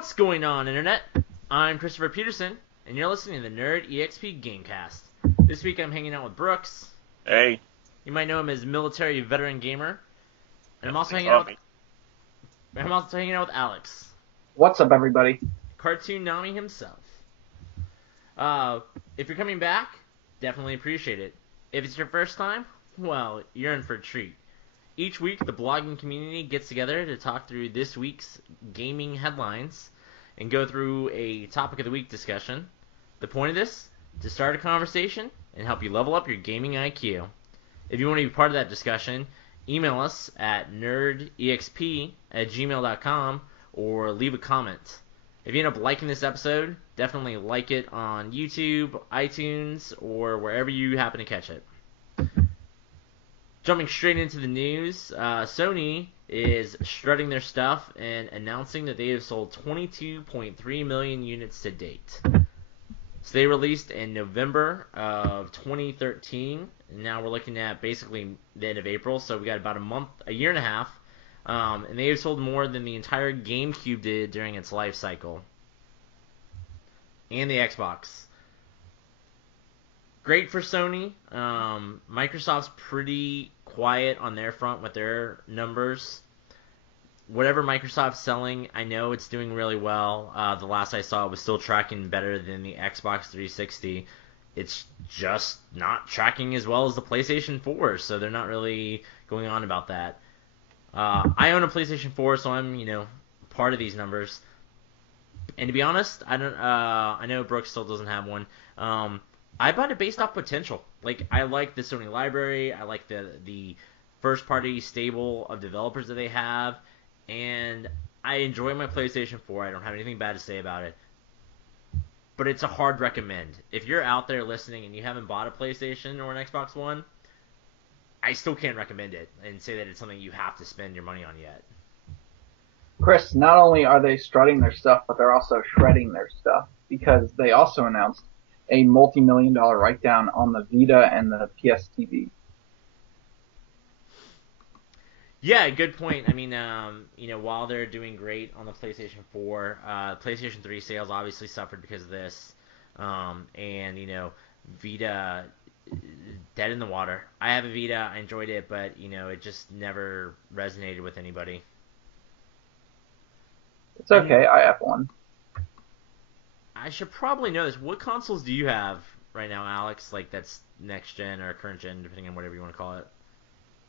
What's going on, Internet? I'm Christopher Peterson, and you're listening to the Nerd EXP Gamecast. This week I'm hanging out with Brooks. Hey. You might know him as military veteran gamer. And I'm also hanging out with Alex. What's up, everybody? Cartoon Nami himself. If you're coming back, definitely appreciate it. If it's your first time, well, you're in for a treat. Each week, the blogging community gets together to talk through this week's gaming headlines and go through a topic of the week discussion. The point of this? To start a conversation and help you level up your gaming IQ. If you want to be part of that discussion, email us at nerdexp@gmail.com or leave a comment. If you end up liking this episode, definitely like it on YouTube, iTunes, or wherever you happen to catch it. Jumping straight into the news, Sony is strutting their stuff and announcing that they have sold 22.3 million units to date. So they released in November of 2013, and now we're looking at basically the end of April, so we got about a year and a half, and they have sold more than the entire GameCube did during its life cycle. And the Xbox. Great for Sony. Microsoft's pretty quiet on their front with their numbers. Whatever Microsoft's selling, I know it's doing really well. The last I saw, it was still tracking better than the Xbox 360. It's just not tracking as well as the PlayStation 4, so they're not really going on about that. I own a PlayStation 4, so I'm, part of these numbers. And to be honest, I know Brooks still doesn't have one. I bought it based off potential. Like, I like the Sony library. I like the first-party stable of developers that they have. And I enjoy my PlayStation 4. I don't have anything bad to say about it. But it's a hard recommend. If you're out there listening and you haven't bought a PlayStation or an Xbox One, I still can't recommend it and say that it's something you have to spend your money on yet. Chris, not only are they strutting their stuff, but they're also shredding their stuff, because they also announced a multi-million-dollar write-down on the Vita and the PS TV. Yeah, good point. I mean, while they're doing great on the PlayStation 4, PlayStation 3 sales obviously suffered because of this. And, Vita, dead in the water. I have a Vita. I enjoyed it, but, it just never resonated with anybody. It's okay. I have one. I should probably know this. What consoles do you have right now, Alex? Like, that's next gen or current gen, depending on whatever you want to call it.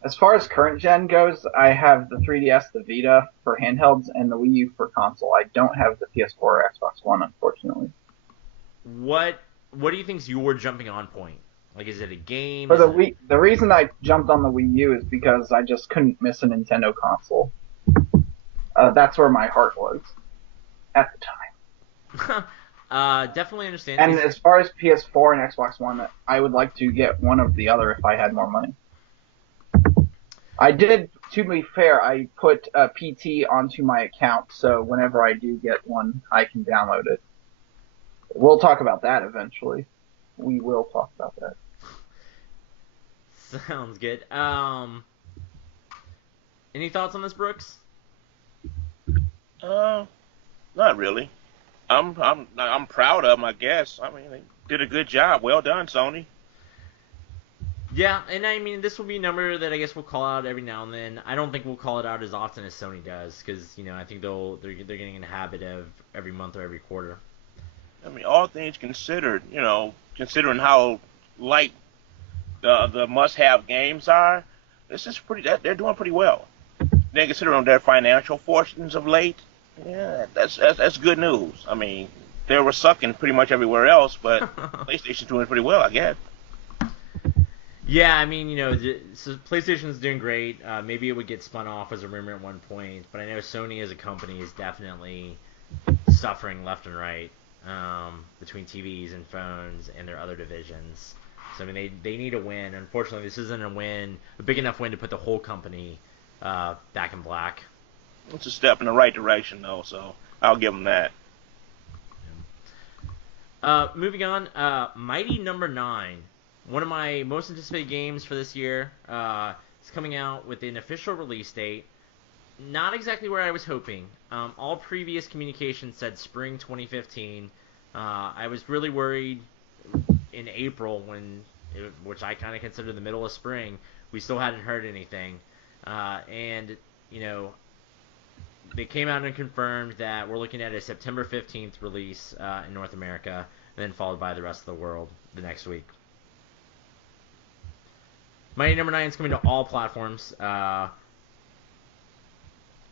As far as current gen goes, I have the 3DS, the Vita for handhelds, and the Wii U for console. I don't have the PS4 or Xbox One, unfortunately. What do you think is your jumping on point? Like, is it a game? For the reason I jumped on the Wii U is because I just couldn't miss a Nintendo console. That's where my heart was at the time. Definitely understand. And as far as PS4 and Xbox One, I would like to get one of the other if I had more money. I did, to be fair, I put a PT onto my account, so whenever I do get one, I can download it. We'll talk about that eventually. We will talk about that. Sounds good. Any thoughts on this, Brooks? Not really. I'm proud of them, I guess. I mean, they did a good job. Well done, Sony. Yeah, and I mean, this will be a number that I guess we'll call out every now and then. I don't think we'll call it out as often as Sony does, because I think they're getting in the habit of every month or every quarter. I mean, all things considered, considering how light the must-have games are, this is they're doing pretty well. Then considering their financial fortunes of late, yeah, that's good news. I mean, they were sucking pretty much everywhere else, but PlayStation's doing pretty well, I guess. Yeah, I mean, so PlayStation's doing great. Maybe it would get spun off as a rumor at one point, but I know Sony as a company is definitely suffering left and right between TVs and phones and their other divisions. So, I mean, they need a win. Unfortunately, this isn't a big enough win to put the whole company back in black. It's a step in the right direction, though, so I'll give them that. Moving on, Mighty Number 9. One of my most anticipated games for this year is coming out with an official release date not exactly where I was hoping. All previous communications said spring 2015. I was really worried in April which I kind of consider the middle of spring. We still hadn't heard anything, and you know they came out and confirmed that we're looking at a September 15th release in North America, and then followed by the rest of the world the next week. Mighty Number 9 is coming to all platforms. KJ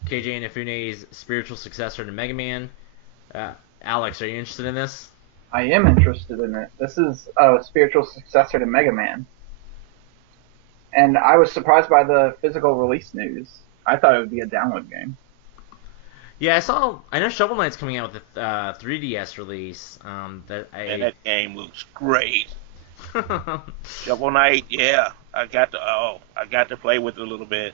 Inafune's spiritual successor to Mega Man. Alex, are you interested in this? I am interested in it. This is a spiritual successor to Mega Man. And I was surprised by the physical release news. I thought it would be a download game. Yeah, I know Shovel Knight's coming out with a 3DS release. And that game looks great. Shovel Knight, yeah. I got to play with it a little bit.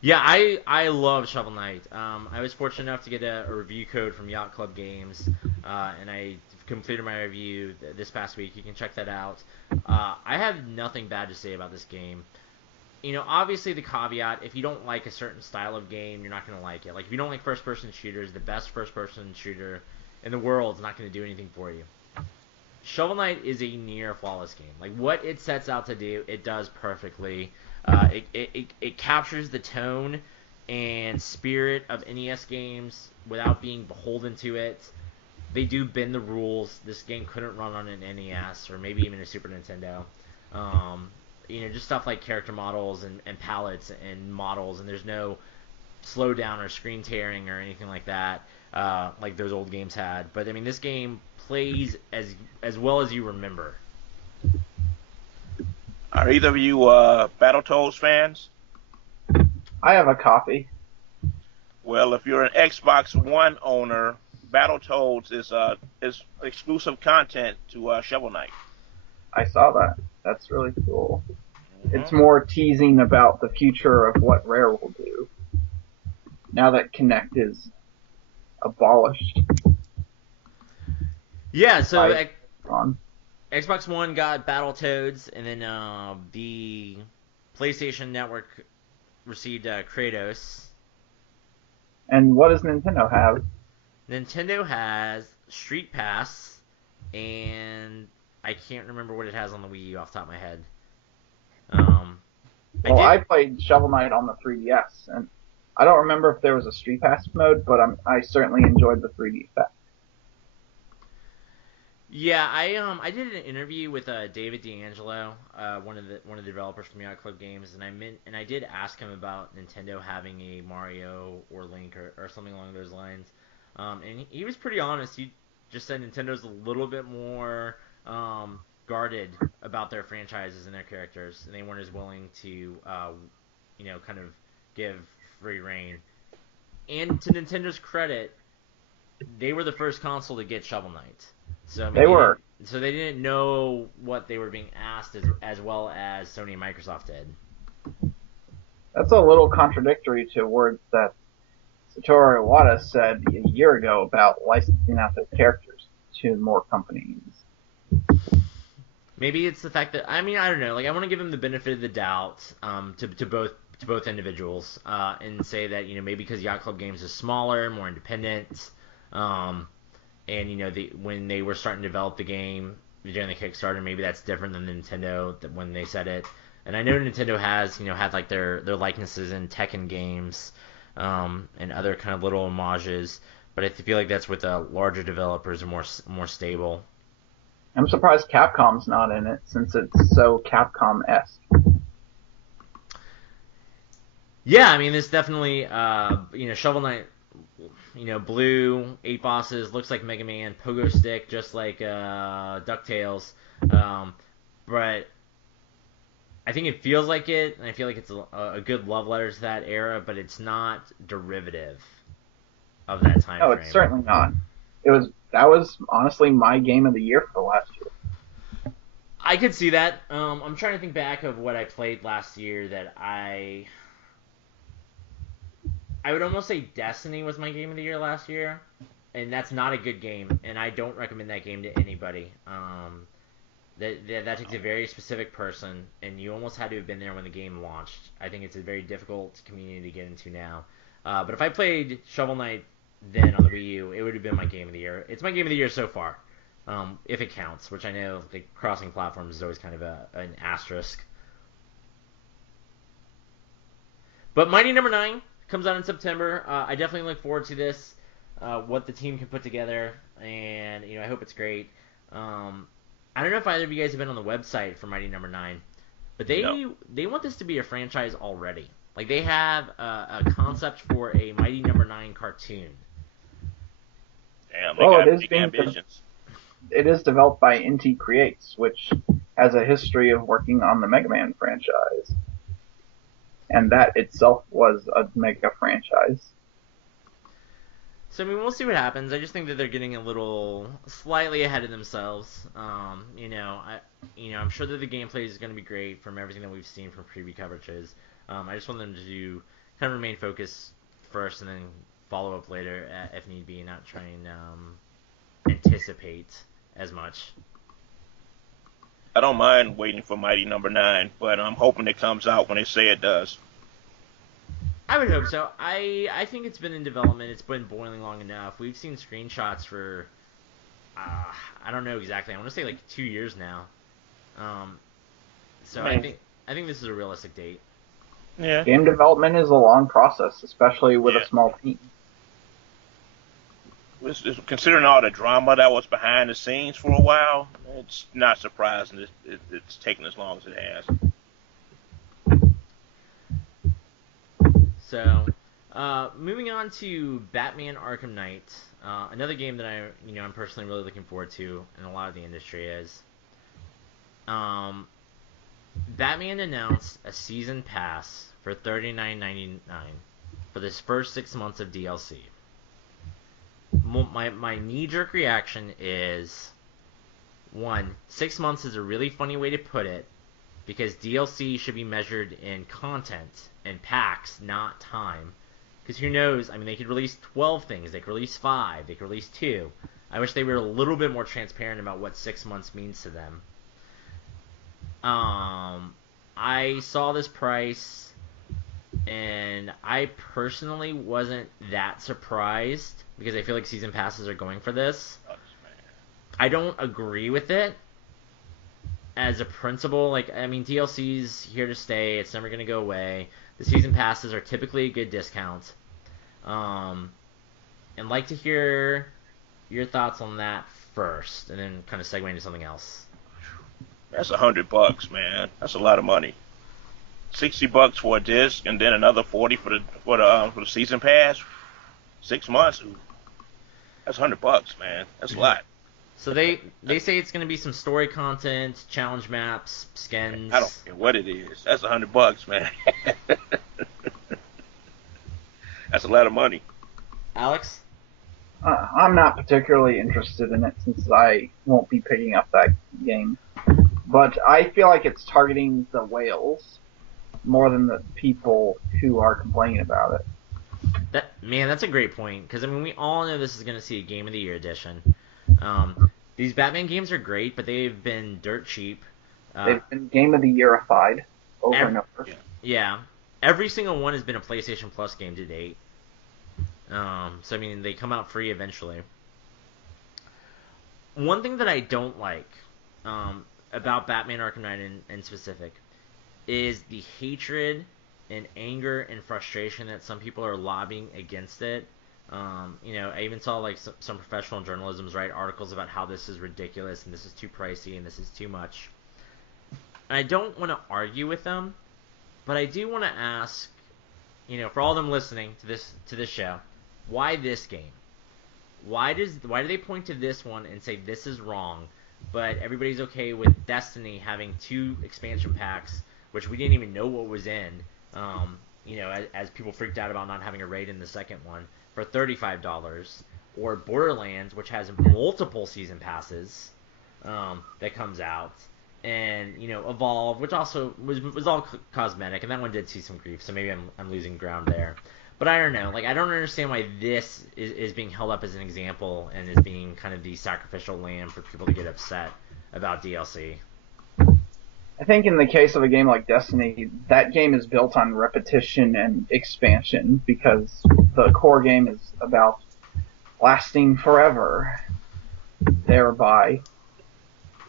Yeah, I love Shovel Knight. I was fortunate enough to get a review code from Yacht Club Games, and I completed my review this past week. You can check that out. I have nothing bad to say about this game. Obviously the caveat, if you don't like a certain style of game, you're not going to like it. Like, if you don't like first-person shooters, the best first-person shooter in the world is not going to do anything for you. Shovel Knight is a near-flawless game. Like, what it sets out to do, it does perfectly. It captures the tone and spirit of NES games without being beholden to it. They do bend the rules. This game couldn't run on an NES or maybe even a Super Nintendo. Just stuff like character models and palettes and models, and there's no slowdown or screen tearing or anything like that, like those old games had. But I mean, this game plays as well as you remember. Are either of you Battletoads fans? I have a copy. Well, if you're an Xbox One owner, Battletoads is exclusive content to Shovel Knight. I saw that. That's really cool. Mm-hmm. It's more teasing about the future of what Rare will do now that Kinect is abolished. Yeah, so Xbox One got Battletoads, and then the PlayStation Network received Kratos. And what does Nintendo have? Nintendo has Street Pass, and I can't remember what it has on the Wii U off the top of my head. I played Shovel Knight on the 3DS, and I don't remember if there was a Street Pass mode, but I certainly enjoyed the 3D effect. Yeah, I did an interview with David D'Angelo, one of the developers from Yacht Club Games, and I did ask him about Nintendo having a Mario or Link or something along those lines, and he was pretty honest. He just said Nintendo's a little bit more guarded about their franchises and their characters, and they weren't as willing to kind of give free reign. And to Nintendo's credit, they were the first console to get Shovel Knight. So I mean, they were. So they didn't know what they were being asked as well as Sony and Microsoft did. That's a little contradictory to words that Satoru Iwata said a year ago about licensing out their characters to more companies. Maybe it's the fact that I don't know. Like, I want to give them the benefit of the doubt to both individuals and say that maybe because Yacht Club Games is smaller, more independent. And when they were starting to develop the game during the Kickstarter, maybe that's different than Nintendo when they said it. And I know Nintendo has had like their likenesses in Tekken games and other kind of little homages, but I feel like that's with the larger developers are more stable. I'm surprised Capcom's not in it since it's so Capcom-esque. Yeah, I mean, there's definitely Shovel Knight. Blue, 8 bosses, looks like Mega Man, pogo stick, just like DuckTales. But I think it feels like it, and I feel like it's a good love letter to that era, but it's not derivative of that time frame. No, it's certainly not. That was honestly my game of the year for the last year. I could see that. I'm trying to think back of what I played last year that I would almost say Destiny was my game of the year last year, and that's not a good game, and I don't recommend that game to anybody. That takes a very specific person, and you almost had to have been there when the game launched. I think it's a very difficult community to get into now. But if I played Shovel Knight then on the Wii U, it would have been my game of the year. It's my game of the year so far, if it counts, which I know like crossing platforms is always kind of an asterisk. But Mighty Number 9 comes out in September. I definitely look forward to this, what the team can put together, and I hope it's great. I don't know if either of you guys have been on the website for Mighty Number 9, but they want this to be a franchise already. Like they have a concept for a Mighty Number 9 cartoon. Damn, they got big ambitions. It is developed by Inti Creates, which has a history of working on the Mega Man franchise. And that itself was a mega franchise. So, I mean, we'll see what happens. I just think that they're getting a little slightly ahead of themselves. I'm sure that the gameplay is going to be great from everything that we've seen from preview coverages. I just want them to kind of remain focused first and then follow up later if need be, and not try and anticipate as much. I don't mind waiting for Mighty Number 9, but I'm hoping it comes out when they say it does. I would hope so. I think it's been in development. It's been boiling long enough. We've seen screenshots for, I don't know exactly. I want to say like 2 years now. So I think this is a realistic date. Yeah. Game development is a long process, especially with a small team. Considering all the drama that was behind the scenes for a while, it's not surprising it's taken as long as it has. So, moving on to Batman Arkham Knight, another game that I'm personally really looking forward to, and a lot of the industry is. Batman announced a season pass for $39.99 for this first 6 months of DLC. My knee-jerk reaction is, 1, 6 months is a really funny way to put it, because DLC should be measured in content and packs, not time. Because who knows, I mean, they could release 12 things, they could release 5, they could release 2. I wish they were a little bit more transparent about what 6 months means to them. I saw this price, and I personally wasn't that surprised, because I feel like season passes are going for this. I don't agree with it as a principle. Like, I mean, DLC's here to stay. It's never going to go away. The season passes are typically a good discount. And like to hear your thoughts on that first, and then kind of segue into something else. That's $100, man. That's a lot of money. $60 for a disc, and then another 40 for the season pass. 6 months. That's $100, man. That's a lot. So they say it's going to be some story content, challenge maps, skins. I don't care what it is. That's $100, man. That's a lot of money. Alex? I'm not particularly interested in it since I won't be picking up that game. But I feel like it's targeting the whales more than the people who are complaining about it. That's a great point, because I mean, we all know this is going to see a Game of the Year edition. These Batman games are great, but they've been dirt cheap. They've been Game of the Yearified over and over. Yeah, every single one has been a PlayStation Plus game to date. So I mean, they come out free eventually. One thing that I don't like about Batman Arkham Knight in specific is the hatred and anger and frustration that some people are lobbying against it. I even saw like some professional journalisms write articles about how this is ridiculous and this is too pricey and this is too much. And I don't want to argue with them, but I do want to ask, for all of them listening to this show, why this game? Why do they point to this one and say this is wrong, but everybody's okay with Destiny having 2 expansion packs, which we didn't even know what was in, as people freaked out about not having a raid in the second one, for $35, or Borderlands, which has multiple season passes that comes out, and Evolve, which also was all cosmetic, and that one did see some grief, so maybe I'm losing ground there. But I don't know, like, I don't understand why this is being held up as an example and is being kind of the sacrificial lamb for people to get upset about DLC. I think in the case of a game like Destiny, that game is built on repetition and expansion because the core game is about lasting forever. Thereby,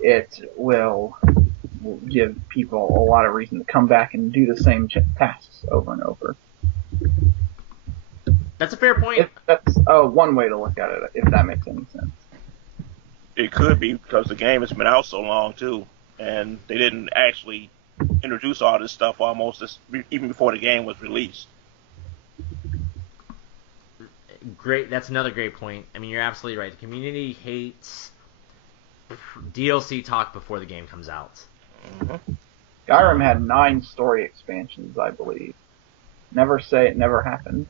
it will give people a lot of reason to come back and do the same tasks over and over. That's a fair point. That's one way to look at it, if that makes any sense. It could be because the game has been out so long too, and they didn't actually introduce all this stuff even before the game was released. Great, that's another great point. I mean, you're absolutely right. The community hates DLC talk before the game comes out. Mm-hmm. Skyrim had 9 story expansions, I believe. Never say it never happened.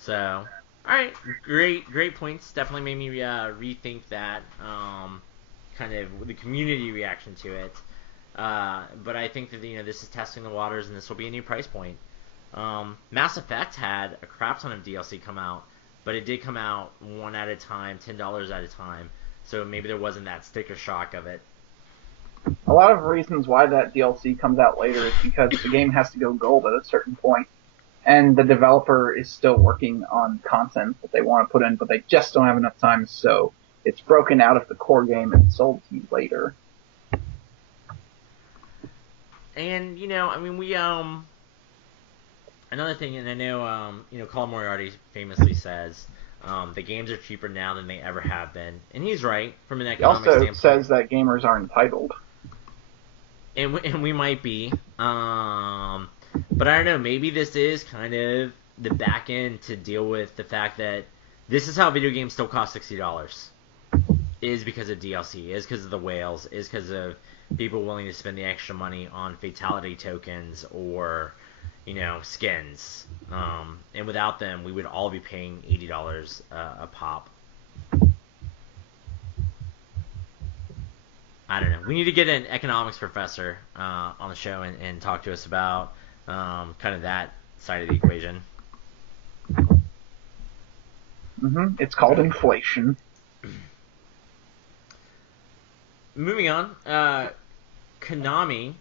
So, alright, great points. Definitely made me rethink that, kind of the community reaction to it. But I think that, this is testing the waters, and this will be a new price point. Mass Effect had a crap ton of DLC come out, but it did come out one at a time, $10 at a time. So maybe there wasn't that sticker shock of it. A lot of reasons why that DLC comes out later is because the game has to go gold at a certain point, and the developer is still working on content that they want to put in, but they just don't have enough time, so it's broken out of the core game and sold to you later. And, we, another thing, and I know, Colin Moriarty famously says, the games are cheaper now than they ever have been. And he's right, from an economic standpoint. He also says that gamers are entitled. And we might be. But I don't know, maybe this is kind of the back end to deal with the fact that this is how video games still cost $60. Is because of DLC, is because of the whales, is because of people willing to spend the extra money on fatality tokens or, skins. And without them, we would all be paying $80 a pop. I don't know. We need to get an economics professor on the show and talk to us about kind of that side of the equation. Mm-hmm. It's called inflation. Moving on, Konami,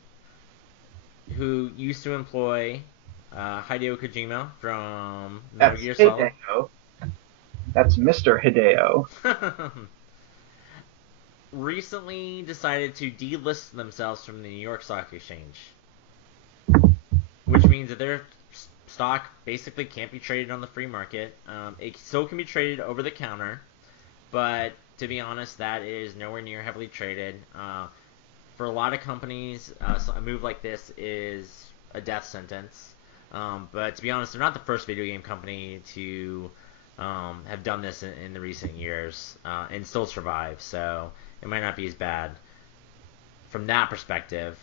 who used to employ Hideo Kojima from Metal Gear Solid. Hideo. That's Mr. Hideo. Recently decided to delist themselves from the New York Stock Exchange, which means that their stock basically can't be traded on the free market. It still can be traded over the counter, but to be honest, that is nowhere near heavily traded. For a lot of companies, a move like this is a death sentence. But to be honest, they're not the first video game company to have done this in the recent years and still survive. So it might not be as bad from that perspective.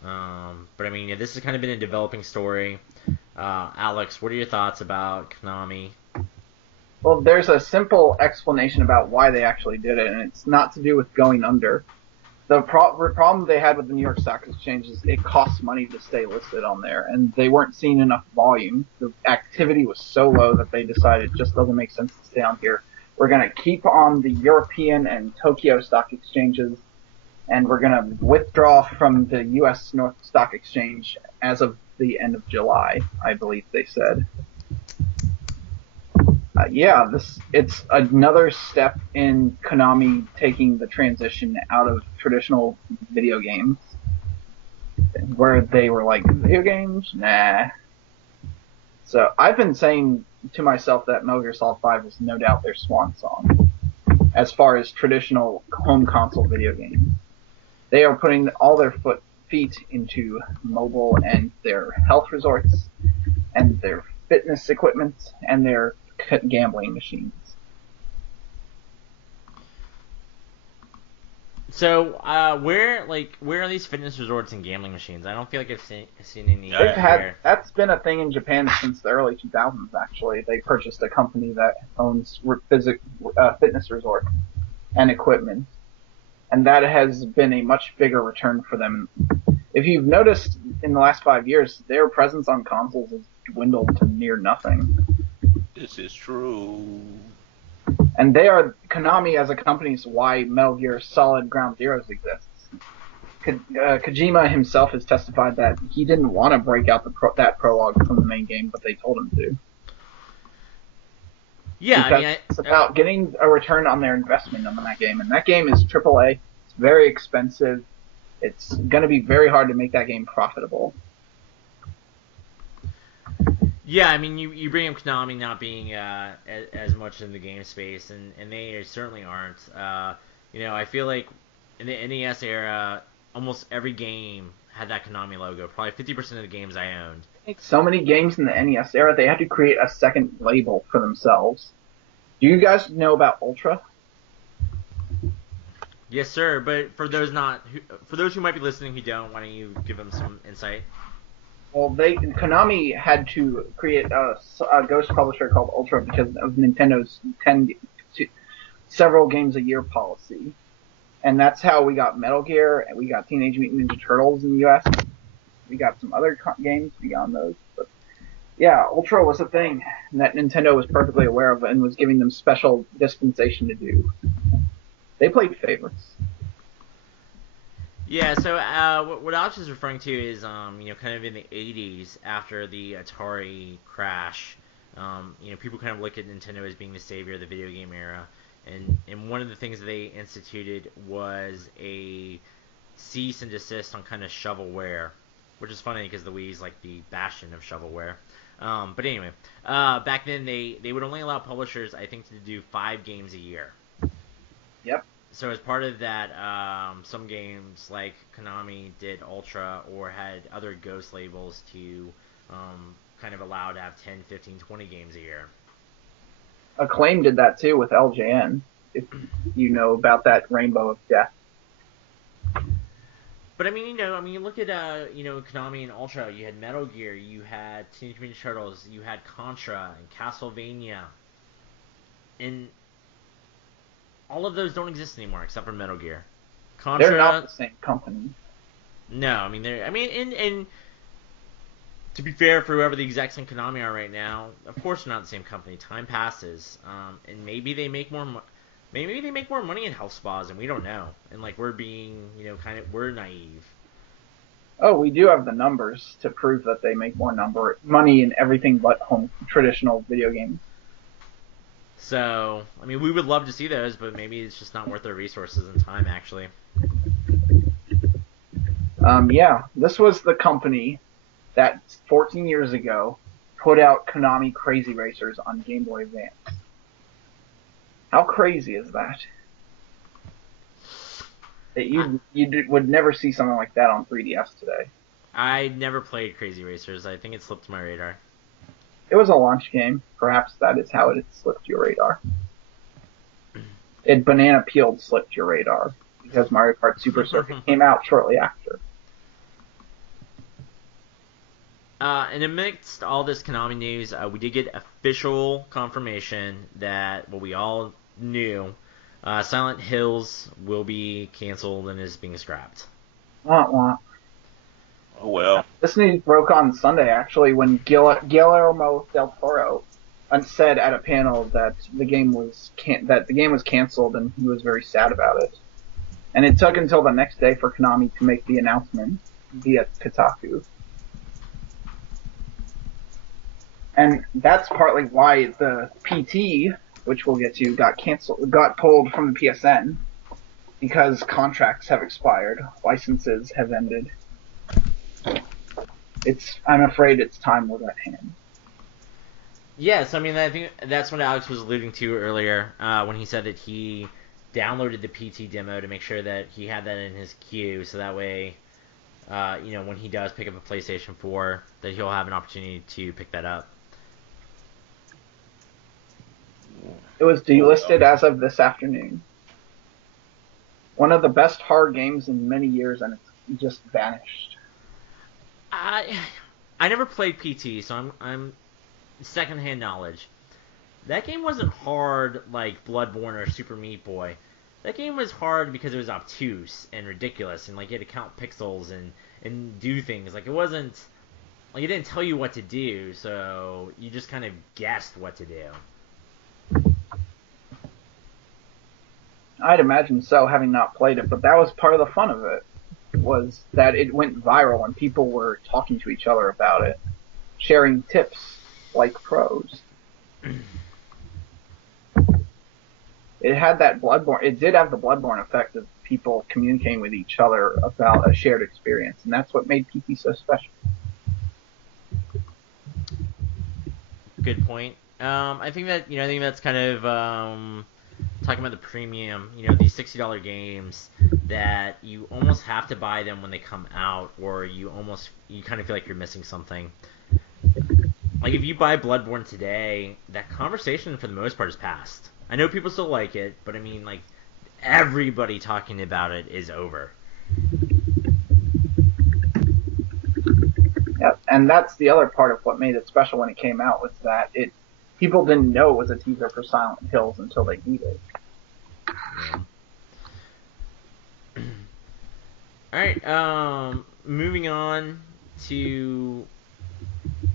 But I mean, this has kind of been a developing story. Alex, what are your thoughts about Konami? Well, there's a simple explanation about why they actually did it, and it's not to do with going under. The problem they had with the New York Stock Exchange is it costs money to stay listed on there, and they weren't seeing enough volume. The activity was so low that they decided it just doesn't make sense to stay on here. We're going to keep on the European and Tokyo Stock Exchanges, and we're going to withdraw from the U.S. North Stock Exchange as of the end of July, I believe they said. It's another step in Konami taking the transition out of traditional video games, where they were like, video games? Nah. So I've been saying to myself that Metal Gear Solid 5 is no doubt their swan song, as far as traditional home console video games. They are putting all their feet into mobile and their health resorts, and their fitness equipment, and their gambling machines. So, where are these fitness resorts and gambling machines? I don't feel like I've seen any. That's been a thing in Japan since the early 2000s. Actually, they purchased a company that owns fitness resorts and equipment, and that has been a much bigger return for them. If you've noticed, in the last 5 years, their presence on consoles has dwindled to near nothing. This is true. And they are Konami as a company is why Metal Gear Solid Ground Zeroes exists. Kojima himself has testified that he didn't want to break out that prologue from the main game, but they told him to. Yeah, because it's about getting a return on their investment on that game, and that game is AAA. It's very expensive. It's going to be very hard to make that game profitable. Yeah, I mean, you bring up Konami not being as much in the game space, and they certainly aren't. I feel like in the NES era, almost every game had that Konami logo. Probably 50% of the games I owned. So many games in the NES era, they had to create a second label for themselves. Do you guys know about Ultra? Yes, sir. But for those who might be listening who don't, why don't you give them some insight? Well, Konami had to create a ghost publisher called Ultra because of Nintendo's several games a year policy, and that's how we got Metal Gear and we got Teenage Mutant Ninja Turtles in the U.S. We got some other games beyond those, but yeah, Ultra was a thing that Nintendo was perfectly aware of and was giving them special dispensation to do. They played favorites. Yeah, so what Alex is referring to is, kind of in the 80s after the Atari crash, people kind of look at Nintendo as being the savior of the video game era. And one of the things that they instituted was a cease and desist on kind of shovelware, which is funny because the Wii is like the bastion of shovelware. But anyway, back then they would only allow publishers, I think, to do 5 games a year. Yep. So as part of that, some games like Konami did Ultra or had other ghost labels to kind of allow to have 10, 15, 20 games a year. Acclaim did that too with LJN, if you know about that Rainbow of Death. But I mean, you look at Konami and Ultra. You had Metal Gear, you had Teenage Mutant Ninja Turtles, you had Contra and Castlevania, and all of those don't exist anymore except for Metal Gear. Contra, they're not the same company. No, I mean and to be fair, for whoever the execs in Konami are right now, of course they're not the same company. Time passes, and maybe they make more. Maybe they make more money in health spas, and we don't know. And like we're being, we're naive. Oh, we do have the numbers to prove that they make more money in everything but traditional video games. So, I mean, we would love to see those, but maybe it's just not worth their resources and time, actually. Yeah, this was the company that 14 years ago put out Konami Crazy Racers on Game Boy Advance. How crazy is that? That you would never see something like that on 3DS today. I never played Crazy Racers. I think it slipped my radar. It was a launch game. Perhaps that is how it slipped your radar. It banana peeled slipped your radar because Mario Kart Super Circuit came out shortly after. And amidst all this Konami news, we did get official confirmation that what we all knew, Silent Hills will be canceled and is being scrapped. Wah, wah. Oh well. This news broke on Sunday actually when Guillermo del Toro said at a panel that the game was canceled and he was very sad about it. And it took until the next day for Konami to make the announcement via Kotaku. And that's partly why the PT, which we'll get to, got pulled from the PSN because contracts have expired, licenses have ended. I'm afraid its time was at hand. Yes, I mean, I think that's what Alex was alluding to earlier when he said that he downloaded the PT demo to make sure that he had that in his queue, so that way, when he does pick up a PlayStation 4, that he'll have an opportunity to pick that up. It was delisted as of this afternoon. One of the best horror games in many years, and it's just vanished. I never played PT, so I'm secondhand knowledge. That game wasn't hard like Bloodborne or Super Meat Boy. That game was hard because it was obtuse and ridiculous, and like you had to count pixels and do things. Like it wasn't like it didn't tell you what to do, so you just kind of guessed what to do. I'd imagine so, having not played it, but that was part of the fun of it, was that it went viral and people were talking to each other about it, sharing tips like pros. It had that Bloodborne. It did have the Bloodborne effect of people communicating with each other about a shared experience, and that's what made PT so special. Good point. I think that's kind of talking about the premium. These $60 games that you almost have to buy them when they come out, or you kind of feel like you're missing something. Like if you buy Bloodborne today, that conversation for the most part is past. I know people still like it, but I mean, like, everybody talking about it is over. Yeah, and that's the other part of what made it special when it came out, was that people didn't know it was a teaser for Silent Hills until they beat it. Yeah. Alright, moving on to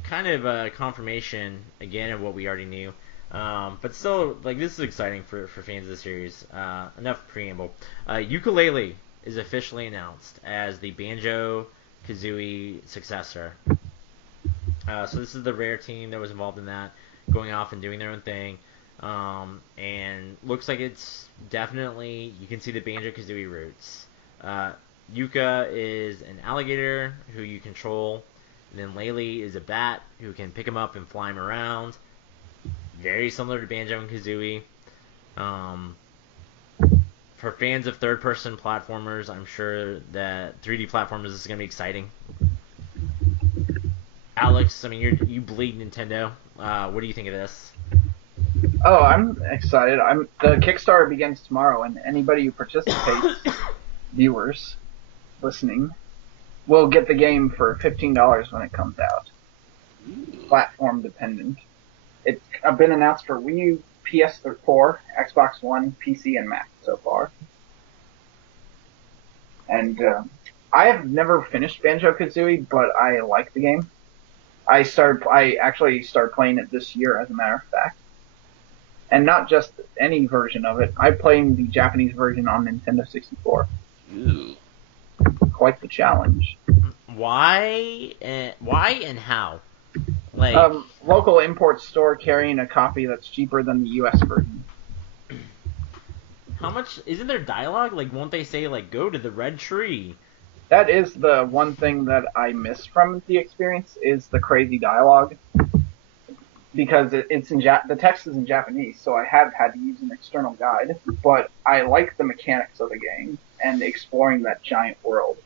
kind of a confirmation, again, of what we already knew. But still, like, this is exciting for fans of the series. Enough preamble. Yooka-Laylee is officially announced as the Banjo-Kazooie successor. So this is the Rare team that was involved in that, going off and doing their own thing. And looks like it's definitely, you can see the Banjo-Kazooie roots. Yuka is an alligator who you control, and then Laylee is a bat who can pick him up and fly him around. Very similar to Banjo and Kazooie. For fans of third-person platformers, I'm sure that 3D platformers is going to be exciting. Alex, I mean, you bleed Nintendo. What do you think of this? Oh, I'm excited. The Kickstarter begins tomorrow, and anybody who participates, viewers listening, will get the game for $15 when it comes out. Platform dependent. It's been announced for Wii U, PS4, Xbox One, PC, and Mac so far. And I have never finished Banjo-Kazooie, but I like the game. I actually started playing it this year, as a matter of fact. And not just any version of it. I'm playing the Japanese version on Nintendo 64. Ew. Quite the challenge. Why and how? Like, local import store carrying a copy that's cheaper than the US version. how much isn't there dialogue? Like, won't they say, like, go to the red tree? That is the one thing that I miss from the experience, is the crazy dialogue. Because it's the text is in Japanese, so I have had to use an external guide. But I like the mechanics of the game and exploring that giant world.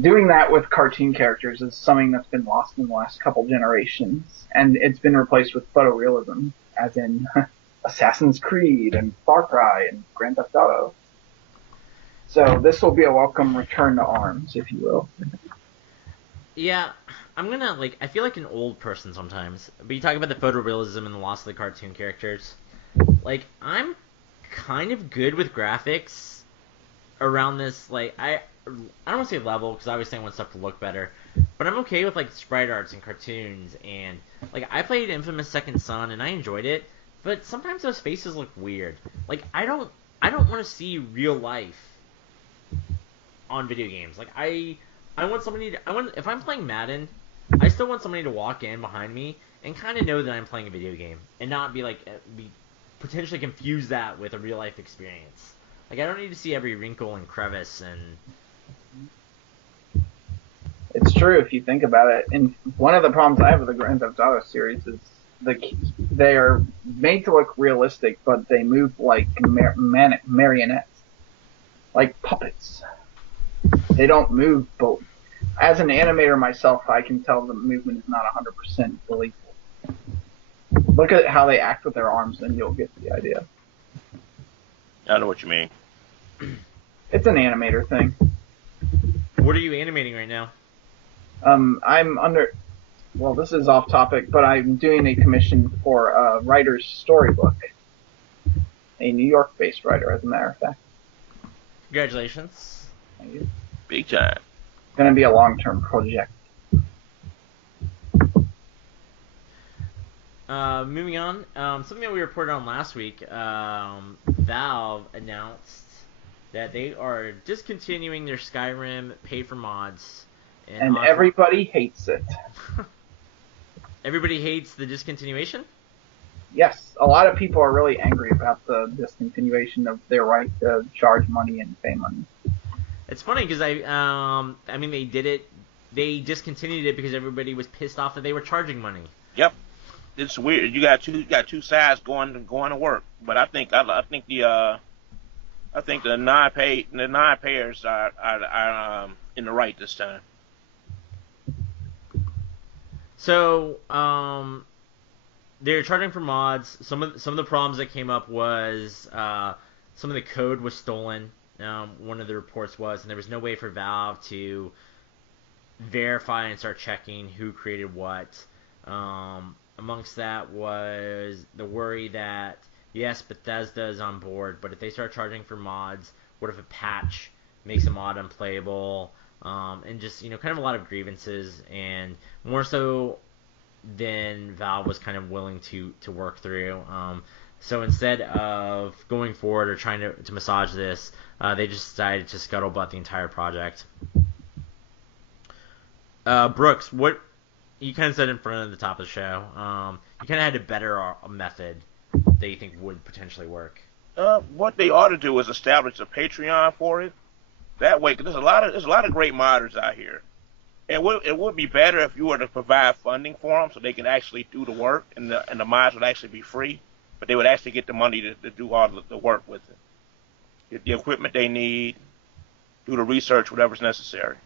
Doing that with cartoon characters is something that's been lost in the last couple generations, and it's been replaced with photorealism, as in Assassin's Creed and Far Cry and Grand Theft Auto. So this will be a welcome return to arms, if you will. Yeah, I feel like an old person sometimes. But you talk about the photorealism and the loss of the cartoon characters. Like, I'm kind of good with graphics around this, like, I don't want to say level, because obviously I want stuff to look better, but I'm okay with, like, sprite arts and cartoons, and, like, I played Infamous Second Son, and I enjoyed it, but sometimes those faces look weird. Like, I don't want to see real life on video games. Like, I want somebody if I'm playing Madden, I still want somebody to walk in behind me and kind of know that I'm playing a video game, and not be potentially confuse that with a real life experience. Like, I don't need to see every wrinkle and crevice and... It's true if you think about it. And one of the problems I have with the Grand Theft Auto series is they are made to look realistic, but they move like marionettes, like puppets. They don't move, but as an animator myself, I can tell the movement is not 100% believable. Look at how they act with their arms, and you'll get the idea. I know what you mean. It's an animator thing. What are you animating right now? Well, this is off topic, but I'm doing a commission for a writer's storybook. A New York-based writer, as a matter of fact. Congratulations. Thank you. Big time. It's going to be a long-term project. Moving on, something that we reported on last week, Valve Valve announced that they are discontinuing their Skyrim pay-for-mods. And everybody hates it. Everybody hates the discontinuation? Yes, a lot of people are really angry about the discontinuation of their right to charge money and pay money. It's funny because they did it. They discontinued it because everybody was pissed off that they were charging money. Yep, it's weird. You got two sides going to work, but I think the non-payers are in the right this time. So they're charging for mods. Some of the problems that came up was some of the code was stolen. One of the reports was, and there was no way for Valve to verify and start checking who created what. Amongst that was the worry that, yes, Bethesda is on board, but if they start charging for mods, what if a patch makes a mod unplayable? And just, kind of a lot of grievances, and more so than Valve was kind of willing to work through. So instead of going forward or trying to massage this, they just decided to scuttlebutt the entire project. Brooks, what you kind of said in front of the top of the show, you kind of had a better method that you think would potentially work. What they ought to do is establish a Patreon for it. That way, because there's a lot of great modders out here. It would be better if you were to provide funding for them so they can actually do the work, and the mods would actually be free, but they would actually get the money to do all the work with it. Get the equipment they need, do the research, whatever's necessary.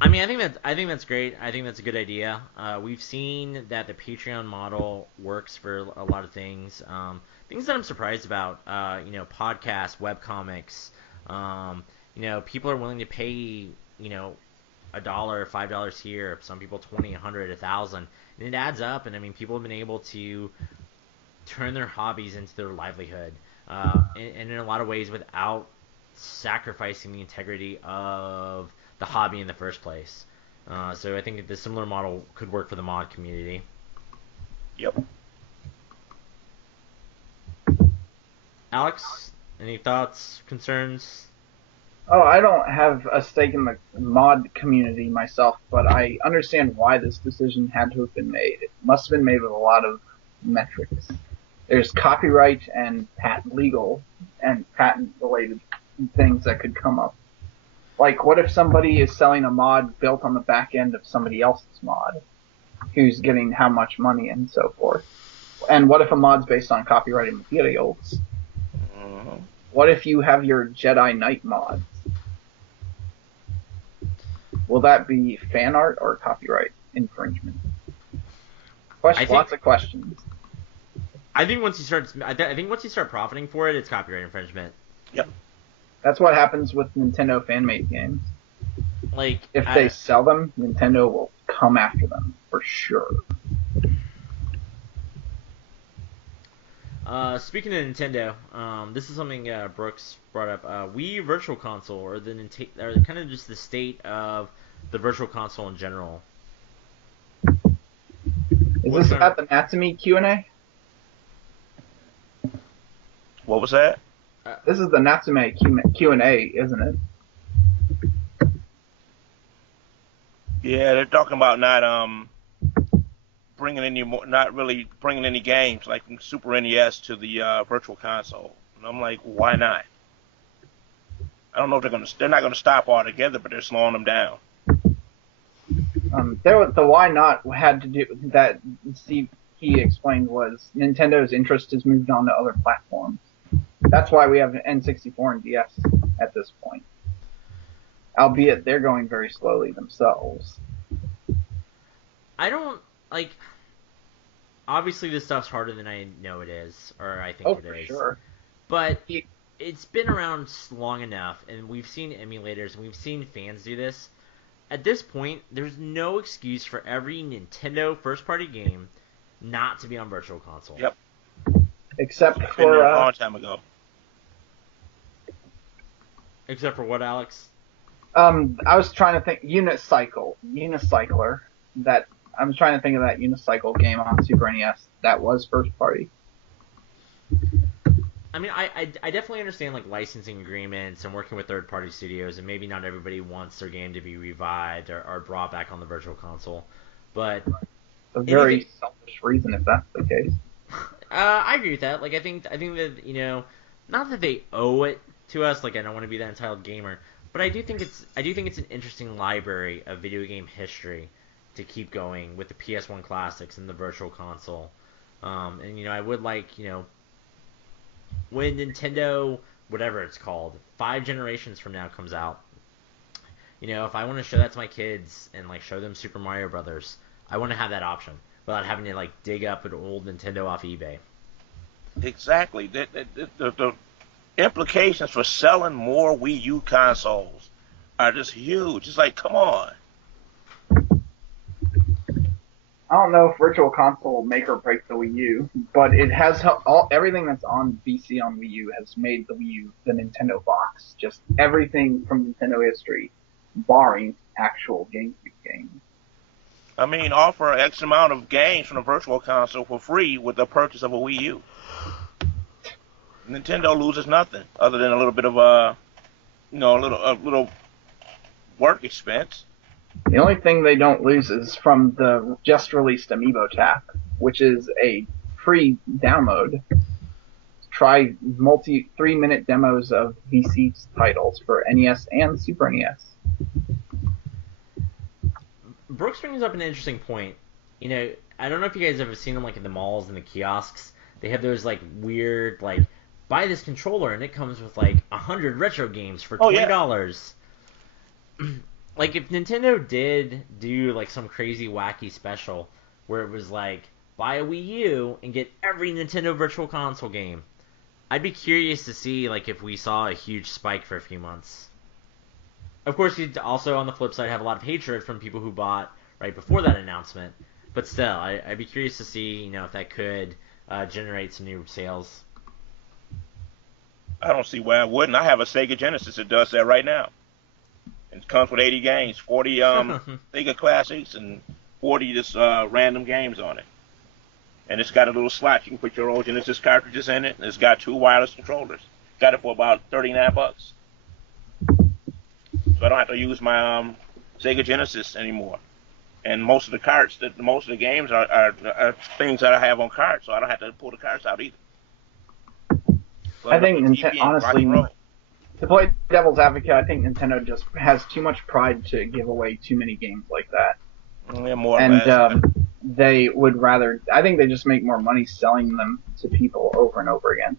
I mean, I think that's great. I think that's a good idea. We've seen that the Patreon model works for a lot of things. Things that I'm surprised about. Podcasts, webcomics. People are willing to pay, $1, $5 here. Some people $20, $100, $1,000, and it adds up. And I mean, people have been able to turn their hobbies into their livelihood, and in a lot of ways without sacrificing the integrity of the hobby in the first place. So I think the similar model could work for the mod community. Yep. Alex, any thoughts, concerns? Oh, I don't have a stake in the mod community myself, but I understand why this decision had to have been made. It must have been made with a lot of metrics. There's copyright and legal and patent-related things that could come up. Like, what if somebody is selling a mod built on the back end of somebody else's mod? Who's getting how much money and so forth? And what if a mod's based on copyrighted materials? What if you have your Jedi Knight mod? Will that be fan art or copyright infringement? Lots of questions. I think once you start profiting for it, it's copyright infringement. Yep. That's what happens with Nintendo fan-made games. Like, if they sell them, Nintendo will come after them for sure. Speaking of Nintendo, this is something Brooks brought up. Wii Virtual Console, or kind of just the state of the Virtual Console in general. Is this about the Natsume Q&A? What was that? This is the Natsume Q&A, isn't it? Yeah, they're talking about not really bringing any games like from Super NES to the Virtual Console. And I'm like, why not? I don't know if they're not gonna stop altogether, but they're slowing them down. The why not had to do that. Steve he explained was Nintendo's interest has moved on to other platforms. That's why we have N64 and DS at this point. Albeit they're going very slowly themselves. I don't, obviously this stuff's harder than I know it is, or I think it is. Sure. But it's been around long enough, and we've seen emulators, and we've seen fans do this. At this point, there's no excuse for every Nintendo first-party game not to be on Virtual Console. Yep. Except for a long time ago. Except for what, Alex? I was trying to think Unicycler. That I was trying to think of that Unicycle game on Super NES that was first party. I mean, I definitely understand like licensing agreements and working with third party studios, and maybe not everybody wants their game to be revived or brought back on the virtual console, but A anything. very selfish reason if that's the case. I agree with that. Like, I think that not that they owe it to us. Like, I don't want to be that entitled gamer, but I do think it's an interesting library of video game history to keep going with the PS1 classics and the virtual console. And I would like when Nintendo, whatever it's called, 5 generations from now comes out. If I want to show that to my kids and like show them Super Mario Brothers, I want to have that option without having to like dig up an old Nintendo off eBay. Exactly. The implications for selling more Wii U consoles are just huge. It's like, come on. I don't know if Virtual Console will make or break the Wii U, but it has everything that's on VC on Wii U has made the Wii U the Nintendo box. Just everything from Nintendo history, barring actual GameCube games. I mean, offer X amount of games from the Virtual Console for free with the purchase of a Wii U. Nintendo loses nothing other than a little bit of a little work expense. The only thing they don't lose is from the just released Amiibo Tap, which is a free download. Try 3-minute demos of VC titles for NES and Super NES. Brooks brings up an interesting point. I don't know if you guys ever seen them like in the malls and the kiosks. They have those like weird like buy this controller and it comes with like 100 retro games for $20. Yeah. Like if Nintendo did do like some crazy wacky special where it was like buy a Wii U and get every Nintendo Virtual Console game, I'd be curious to see like if we saw a huge spike for a few months. Of course, you'd also on the flip side have a lot of hatred from people who bought right before that announcement. But still, I'd be curious to see if that could generate some new sales. I don't see why I wouldn't. I have a Sega Genesis that does that right now. It comes with 80 games, 40 Sega classics, and 40 just random games on it. And it's got a little slot you can put your old Genesis cartridges in it, and it's got 2 wireless controllers. Got it for about $39. So I don't have to use my Sega Genesis anymore. And most of the games are things that I have on cards, so I don't have to pull the cards out either. So I think honestly, to play devil's advocate, I think Nintendo just has too much pride to give away too many games like that. Yeah, more or less. They would rather. I think they just make more money selling them to people over and over again.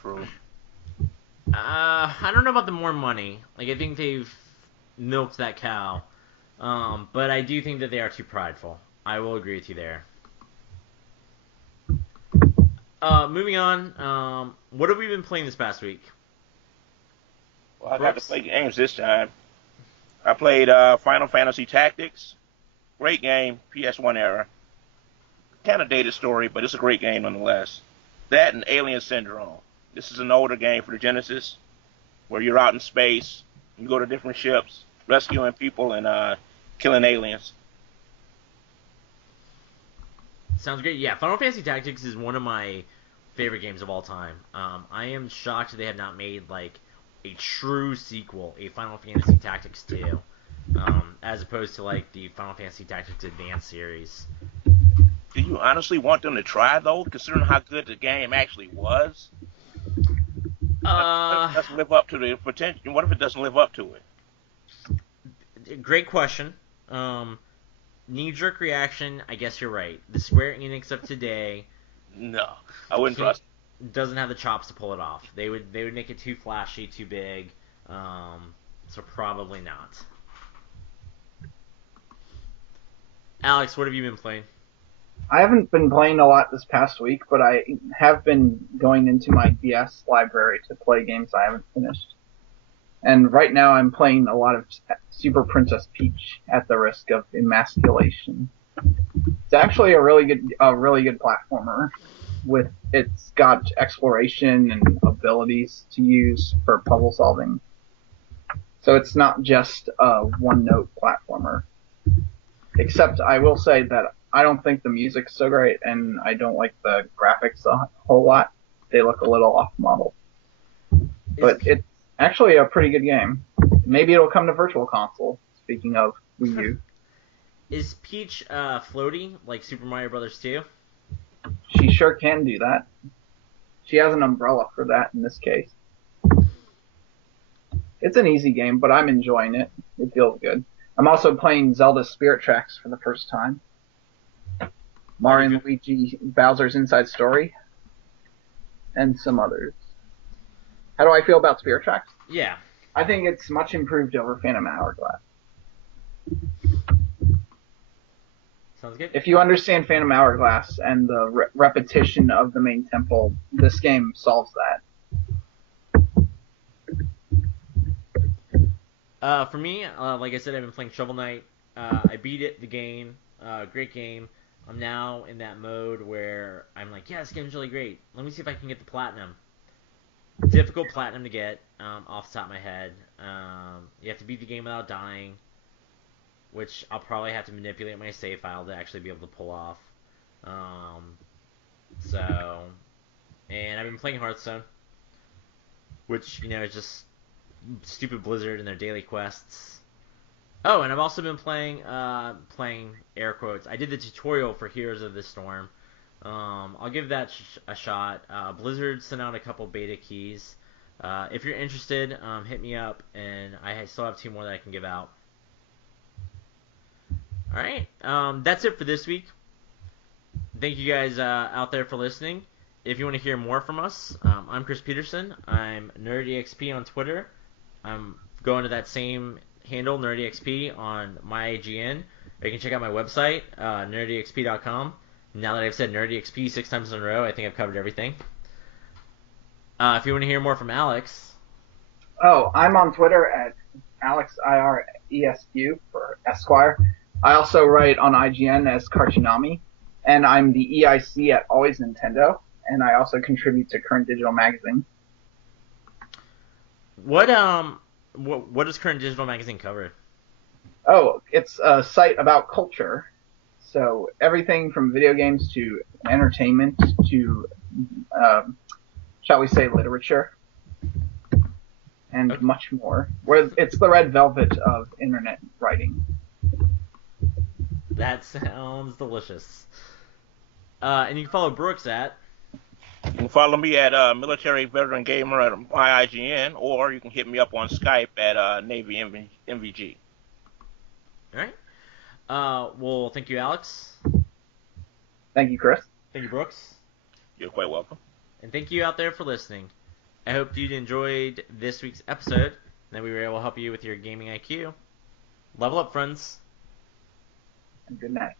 True. I don't know about the more money. Like I think they've milked that cow. But I do think that they are too prideful. I will agree with you there. Moving on. What have we been playing this past week? Well, I got to play games this time. I played Final Fantasy Tactics. Great game, PS1 era. Kind of dated story, but it's a great game nonetheless. That and Alien Syndrome. This is an older game for the Genesis, where you're out in space, you go to different ships, rescuing people and killing aliens. Sounds great. Yeah, Final Fantasy Tactics is one of my favorite games of all time. I am shocked they have not made like a true sequel, a Final Fantasy Tactics 2, as opposed to like the Final Fantasy Tactics Advance series. Do you honestly want them to try though, considering how good the game actually was? What if it doesn't live up to the potential? What if it doesn't live up to it? Great question. Knee-jerk reaction, I guess you're right. The Square Enix of today, no, I wouldn't trust. Doesn't have the chops to pull it off. They would make it too flashy, too big. So probably not. Alex, what have you been playing? I haven't been playing a lot this past week, but I have been going into my DS library to play games I haven't finished. And right now I'm playing a lot of Super Princess Peach at the risk of emasculation. It's actually a really good platformer. It's got exploration and abilities to use for puzzle solving. So it's not just a one-note platformer. Except I will say that I don't think the music's so great, and I don't like the graphics a whole lot. they look a little off model. But Is, it's actually a pretty good game. Maybe it'll come to Virtual Console. Speaking of Wii U, is Peach floaty like Super Mario Brothers 2? she sure can do that. She has an umbrella for that in this case. It's an easy game, but I'm enjoying it. It feels good. I'm also playing Zelda Spirit Tracks for the first time. Mario and Luigi Bowser's Inside Story. And some others. How do I feel about Spirit Tracks? Yeah. I think it's much improved over Phantom Hourglass. Sounds good. If you understand Phantom Hourglass and the repetition of the main temple, this game solves that. For me, like I said, I've been playing Shovel Knight. I beat it, the game. Great game. I'm now in that mode where I'm like, yeah, this game's really great. Let me see if I can get the platinum. Difficult platinum to get, off the top of my head. You have to beat the game without dying, which I'll probably have to manipulate my save file to actually be able to pull off. And I've been playing Hearthstone, which, is just stupid Blizzard and their daily quests. Oh, and I've also been playing air quotes. I did the tutorial for Heroes of the Storm. I'll give that a shot. Blizzard sent out a couple beta keys. If you're interested, hit me up, and I still have 2 more that I can give out. All right, that's it for this week. Thank you guys out there for listening. If you want to hear more from us, I'm Chris Peterson. I'm NerdyXP on Twitter. I'm going to that same handle, NerdyXP, on my IGN. Or you can check out my website, nerdyxp.com. Now that I've said NerdyXP 6 times in a row, I think I've covered everything. If you want to hear more from Alex. Oh, I'm on Twitter at AlexIRESQ for Esquire. I also write on IGN as Karchinami, and I'm the EIC at Always Nintendo, and I also contribute to Current Digital Magazine. What does Current Digital Magazine cover? Oh, it's a site about culture. So everything from video games to entertainment to, shall we say, literature, and Okay. much more. Where it's the red velvet of internet writing. That sounds delicious. And you can follow Brooks at... You can follow me at Military Veteran Gamer at my IGN, or you can hit me up on Skype at Navy MVG. All right. Well, thank you, Alex. Thank you, Chris. Thank you, Brooks. You're quite welcome. And thank you out there for listening. I hope you enjoyed this week's episode, and that we were able to help you with your gaming IQ. Level up, friends. And good night.